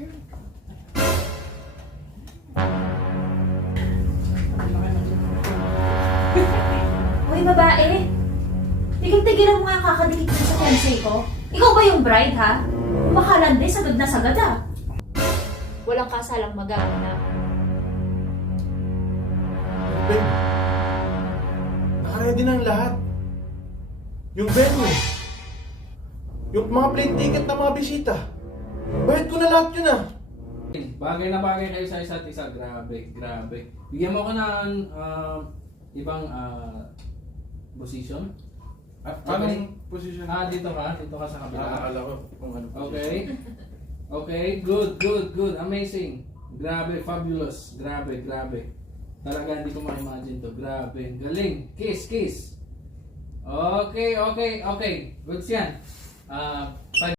Hoy, babae! Tigil-tigilan mo nga kakadikit mo sa fiancé ko. Ikaw ba yung bride, ha? Kumakalande, sagad na sagad, ah. Walang kasalang mag-aana. Ben, nakaready na ang lahat. Yung venue, yung mga plane ticket na mga bisita. Bayad ko na lahat yun ah. Bagay na bagay kayo sa isa't isa. Grabe, grabe. Bigyan mo ko ng ibang position. Anong position? Dito ka sa kabila. Akala ko kung ano Okay. Okay, good. Amazing. Grabe, fabulous. Grabe. Talaga hindi ko ma-imagine to. Grabe. Galing. Kiss. Okay. Goods yan.